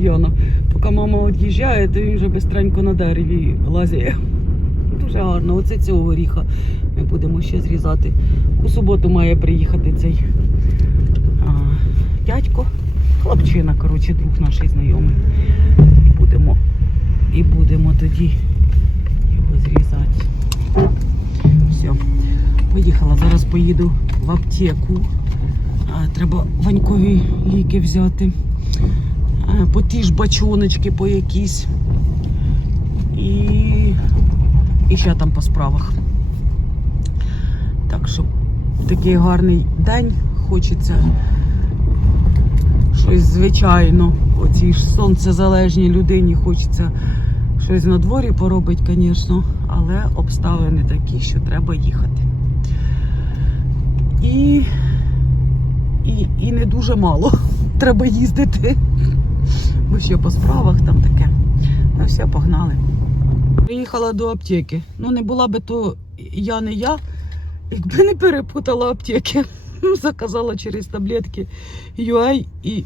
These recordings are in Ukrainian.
Яна. Поки мама від'їжджає, то він вже бистренько на дереві лазає. Дуже гарно. Оце цього горіха ми будемо ще зрізати. У суботу має приїхати цей а, дядько. Хлопчина, коротше, друг наш знайомий. Будемо і будемо тоді його зрізати. Все, поїхала. Зараз поїду в аптеку. Треба ванькові ліки взяти. А, По ті ж бачоночки, по якісь. І, і ще там по справах. Так що такий гарний день. Хочеться щось звичайно. Оцій ж сонцезалежній людині хочеться щось на дворі поробити, звісно, але обставини такі, що треба їхати. І, і, і не дуже мало. Треба їздити. Бо ще по справах там таке. Ну все, погнали. Приїхала до аптеки. Ну, не була би то я не я, якби не перепутала аптеки. Заказала через таблетки UA і,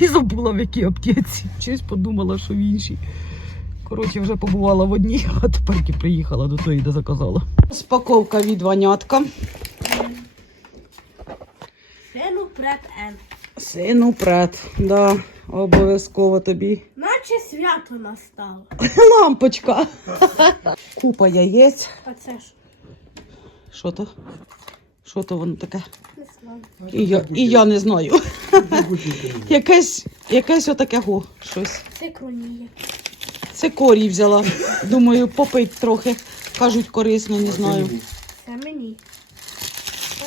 і забула в якій аптеці. Щось подумала, що в іншій. Коротше, вже побувала в одній, а тепер приїхала до тої, де заказала. Спаковка від ванятка. Сину пред Н. Сину пред, да, обов'язково тобі. Наче свято настало. Лампочка. Купа яєць. А це ж Що то? Що то воно таке? не знаю. І я, і я не знаю. якесь, якесь отаке го, щось. Це кронія. Це корій взяла. Думаю, попить трохи. Кажуть, корисно, не знаю. Це мені.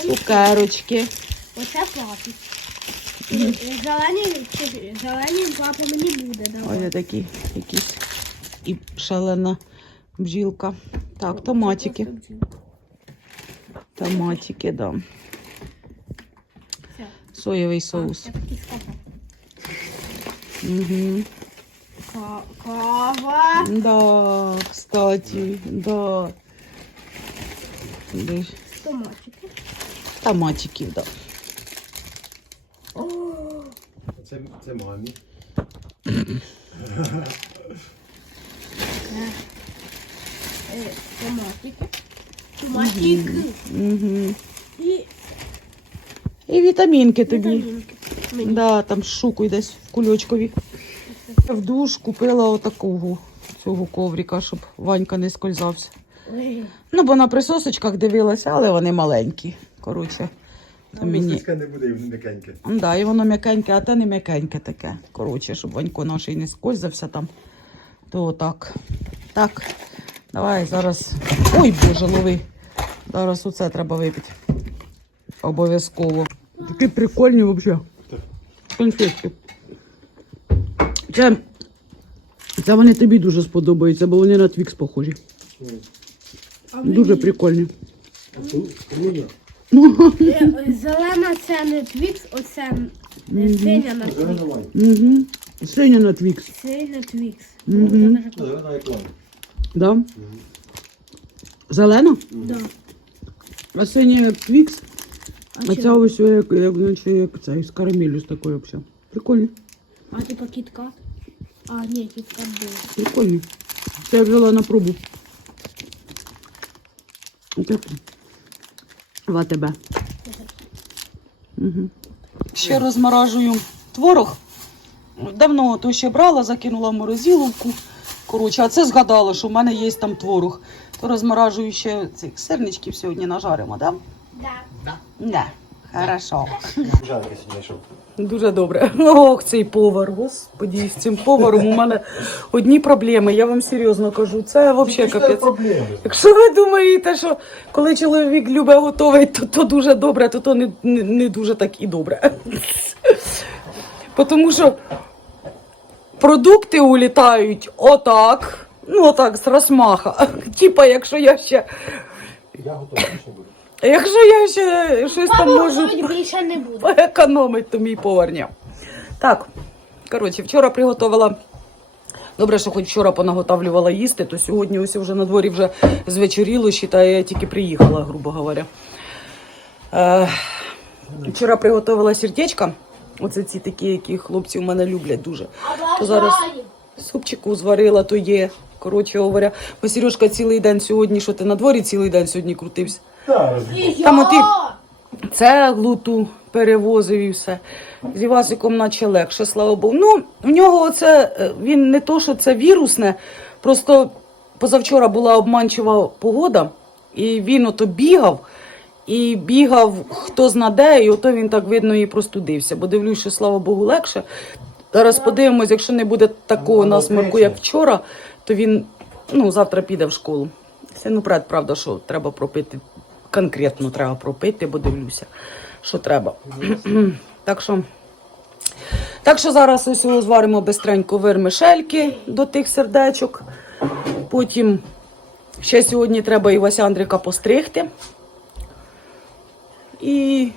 Цукерочки. Оце папі. Зелені, зелені буде Ой, такі якісь. І шалена бджілка. Так, томатики. Томатики, да. Соєвий соус. Угу. Кава. Да, кстати, да. Томатики. Томатики, да. О, Це, це мамі. Томатики. Томатики. Угу. І І вітамінки тобі. вітамінки. Мені. Да, там шукуй десь в кульочкові. В душ купила отакого цього коврика, щоб Ванька не скользався. Ой, Ну, бо на присосочках дивилася, але вони маленькі. Коротше, то Ну, мені. Не буде і м'якеньке. Да, і воно м'якеньке, а те не м'якеньке таке. Коротше, щоб Ванько наш і не скользався там. То отак. Так. Давай зараз. Ой, боже, лови. Зараз оце треба випити. Обов'язково. Такі прикольні взагалі. Конфетки. Це, це вони тобі дуже сподобаються, бо вони на твікс похожі. Дуже прикольні. Е, Зелена це не твікс, оце е, синя на твікс. Угу. Синя на твікс. Синя твікс. Мгм. Даже. Зелена як. Да? Зелена? Да. А синя як твікс, А, а чи- ця ось як, як, наче, як цей, з карамелью з такою взагалі. Прикольні. а типа кітка? А, ні, кітка був. Прикольні. Це я взяла на пробу. Отакі. В АТБ. Угу. Ще розморажую творог. Давно то ще брала, закинула в морозиловку. Коротше, а це згадала, що в мене є там творог. То розморажую ще цих сирничків сьогодні нажаримо, так? Да. Да? Да. Хорошо. Сьогодні. Дуже добре. Ох, цей повар, господі, з цим поваром у мене одні проблеми. Я вам серйозно кажу. Це взагалі капець. проблеми. Якщо ви думаєте, що коли чоловік любить готовить, то, то дуже добре, то то не, не, не дуже так і добре. Тому що продукти улітають отак, ну отак, з розмаха. Типа, якщо я ще, Я готовий, що буду. Якщо я ще щось там можу більше не буде. поекономить, то мій повар ні. Так, коротше, вчора приготувала. Добре, що хоч вчора понаготавлювала їсти, то сьогодні ось вже на дворі вже звечоріло, считаю, я тільки приїхала, грубо говоря. Е, вчора приготувала сердечко Оце ці такі, які хлопці в мене люблять дуже. То зараз супчику зварила, то є. Коротше говоря, бо Сережка цілий день сьогодні, що ти на дворі цілий день сьогодні крутився. Там оті цеглу ту перевозив і все. З Івасиком наче легше, слава Богу. Ну, в нього оце, е, він не то, що це вірусне, просто позавчора була обманчива погода, і він ото бігав, і бігав хто зна де, і ото він так видно і простудився. Бо дивлюсь, що слава Богу, легше. Зараз подивимось, якщо не буде такого Ну, як вчора, то він ну, завтра піде в школу. Це ну правда, правда, що треба пропити. Конкретно треба пропити, бо дивлюся, що треба. так що. Так що зараз ось зваримо бистренько вермишельки до тих сердечок. Потім ще сьогодні треба і Вася Андрика постригти. І,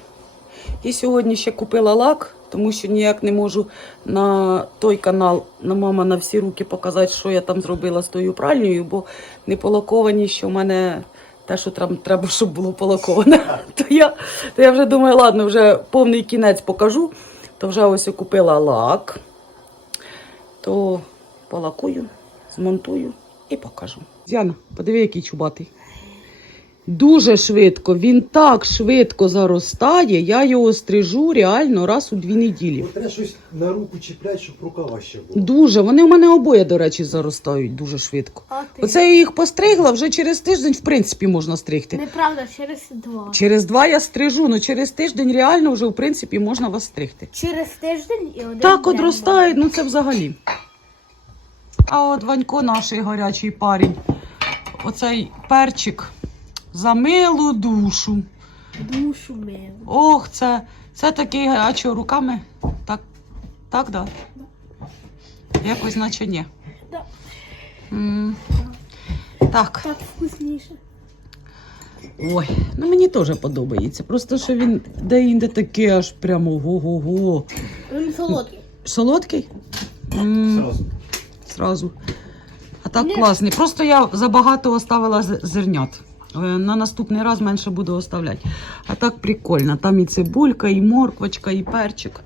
і сьогодні ще купила лак, тому що ніяк не можу на той канал на мама на всі руки показати, що я там зробила з тою пральнею, бо не полаковані, що в мене те, що треба, щоб було полаковане. То я, то я вже думаю, ладно, вже повний кінець покажу. То вже ось купила лак, то полакую, змонтую і покажу. Діана, подиви, який чубатий. Дуже швидко, він так швидко заростає, я його стрижу реально раз у дві неділі. От треба щось на руку чіпляти, щоб рукава ще було. Дуже. Вони у мене обоє, до речі, заростають дуже швидко. А ти? Оце я їх постригла, вже через тиждень, в принципі, можна стригти. Неправда, через два. Через два я стрижу, ну через тиждень реально вже, в принципі, можна вас стригти. Через тиждень і один Так день от ну це взагалі. А от Ванько наш гарячий парень. Оцей перчик за милу душу. Душу мив. Ох, це, це такий гарячий руками. Так, так, да. Якось наче ні. Да. М. Так. Так вкусніше. Ой, ну мені теж подобається. Просто що він де-інде такий аж прямо го-го-го. Він солодкий. Солодкий? М, Зразу. Зразу. А так класний. Просто я забагато оставила зернят. Е, На наступний раз менше буду оставляти. А так прикольно. Там і цибулька, і морквочка, і перчик.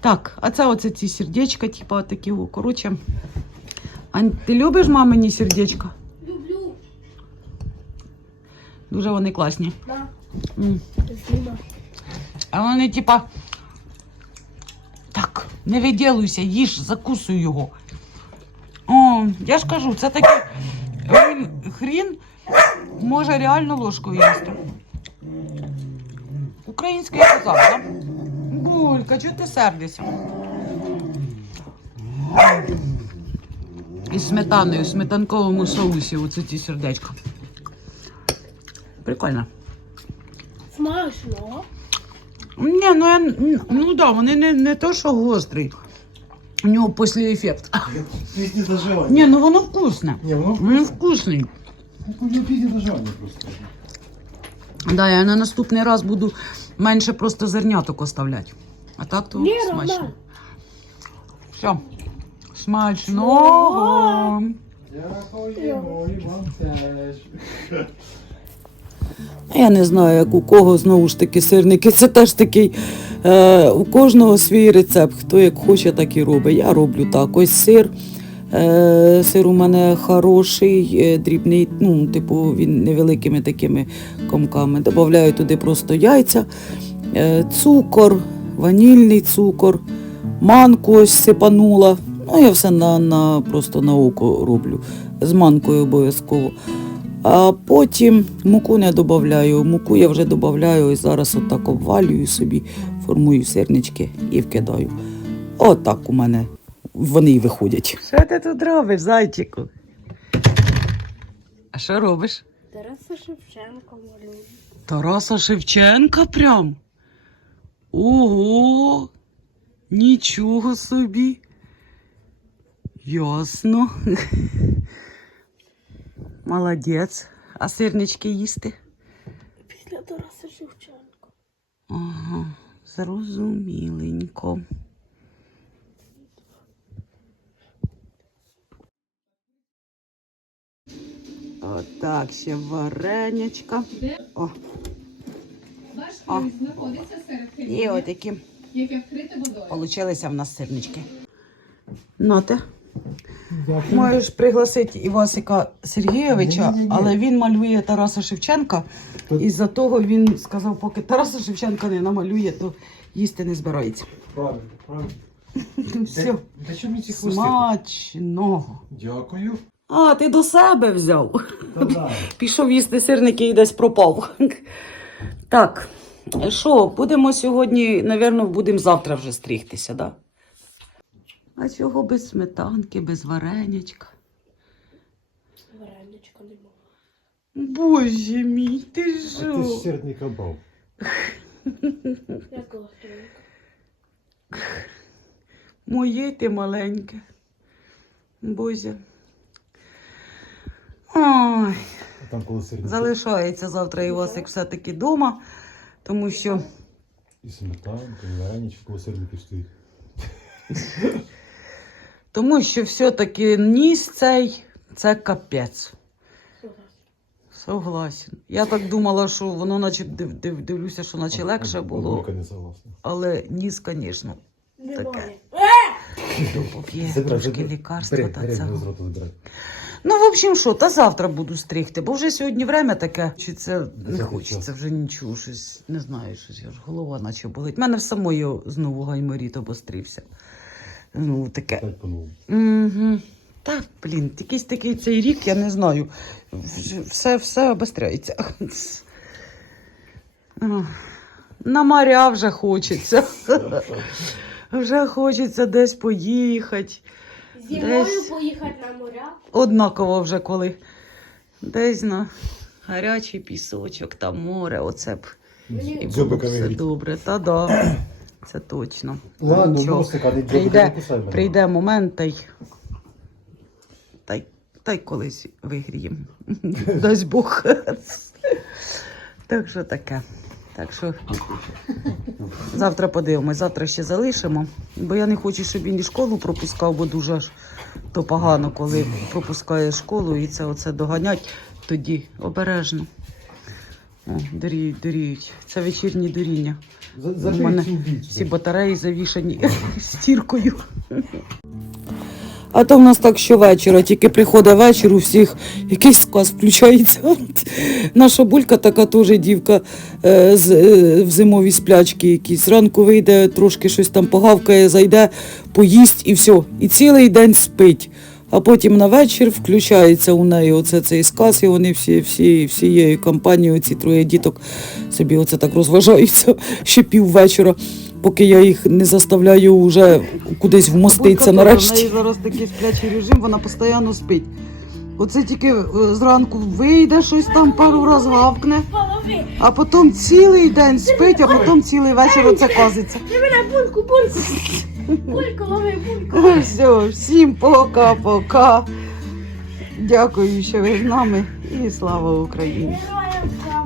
Так, а це оце ці сердечка, типу, такі. о, Коротше. Ань, ти любиш мамині сердечка? Люблю. Дуже вони класні. Да. М. А вони, типа. Так, не виділуйся, їж, закусуй його. О, я ж кажу, це такий він хрін може реально ложкою їсти. Український козак, так? Булька, чого ти сердишся? Із сметаною, в сметанковому соусі оце ці сердечка. Прикольно. Смачно. Ні, ну я ну да, вони не, не то, що гострий. У нього після ефект. Ні, ну воно вкусне. Ні, воно Він вкусний. Пізні доживання просто. Да, я на наступний раз буду менше просто зерняток оставляти. А так то смачно. Все. Смачного. Дякуємо, і вам теж. Я не знаю, як у кого знову ж таки сирники. Це теж такий. Е, у кожного свій рецепт. Хто як хоче, так і робить. Я роблю так. Ось сир. Е, сир у мене хороший, е, дрібний, ну, типу, він невеликими такими комками. Добавляю туди просто яйця, е, цукор, ванільний цукор, манку ось сипанула. Ну, я все на, на, просто на око роблю. З манкою обов'язково. А потім муку не додаю. Муку я вже додаю і зараз отак обвалюю собі, формую сирнички і вкидаю. Отак у мене вони й виходять. Що ти тут робиш, зайчику? А що робиш? Тараса Шевченко малює. Тараса Шевченка прям. Ого, нічого собі. Ясно. Молодець. А сирнички їсти? Після Тараса Шевченка. Ага, зрозуміленько. Отак ще варенячка. О. О. І вкрите водою. Получилися в нас сирнички. Дякую. Можеш пригласити Івасика Сергійовича, але він малює Тараса Шевченка. І за того він сказав, поки Тараса Шевченка не намалює, то їсти не збирається. Правильно, правильно. Все. Смачного. Дякую. А, ти до себе взяв. Пішов їсти сирники і десь пропав. Так, що, будемо сьогодні, напевно, будемо завтра вже стрігтися, так? Да? А чого без сметанки, без варенячка? Вареничка нема. Боже мій, ти А ти що? ж сирний кабав. Моє ти маленьке. Боже. Ой, там коли сирний. залишається завтра Івасик все-таки вдома, тому що І сметанка, і варенички, коли сирники стоїть. Тому що все-таки ніс цей це капець. Согласен. Я так думала, що воно наче див, див, дивлюся, що наче легше було. Бабулька не согласна. Але ніс, звісно, Немає. поп'є Забирай, трошки забирай. лікарства Бери, та бери, цього. з рота забирай. Ну, в общем, що, та завтра буду стригти, бо вже сьогодні время таке, чи це не хочеться вже нічого, щось не знаю, щось я ж голова наче болить. У мене в самої знову гайморіт обострився. Ну, таке. Угу. Так, блін, якийсь такий цей рік, я не знаю. Все, все обостряється. На моря вже хочеться. Вже хочеться десь поїхати. Зимою Десь. поїхати на моря. Однаково вже коли. Десь на гарячий пісочок, там море, оце б і було б все добре. Та да, це точно. Ладно, Нічого. не Прийде, не прийде момент, та й, та й, та й колись вигріємо. Дасть Бог. так що таке. Так що завтра подивимось, завтра ще залишимо. Бо я не хочу, щоб він і школу пропускав, бо дуже ж то погано, коли пропускає школу і це оце доганять, тоді обережно. О, доріють, доріють. Це вечірні доріння. У мене всі батареї завішані стіркою. А то в нас так щовечора, тільки приходить вечір, у всіх якийсь сказ включається. Наша булька така теж дівка е, з, е, в зимовій сплячці якісь. Зранку вийде, трошки щось там погавкає, зайде, поїсть і все. І цілий день спить. А потім на вечір включається у неї оце цей сказ, і вони всі, всі, всією компанією, ці троє діток собі оце так розважаються ще піввечора, поки я їх не заставляю вже кудись вмоститися нарешті. У неї зараз такий сплячий режим, вона постійно спить. Оце тільки е, зранку вийде щось там пару разів гавкне, а потім цілий день спить, а потім цілий вечір оце мене бульку, бульку. Бульку, лови, бульку. Все, всім пока-пока. Дякую, що ви з нами і слава Україні. Героям слава.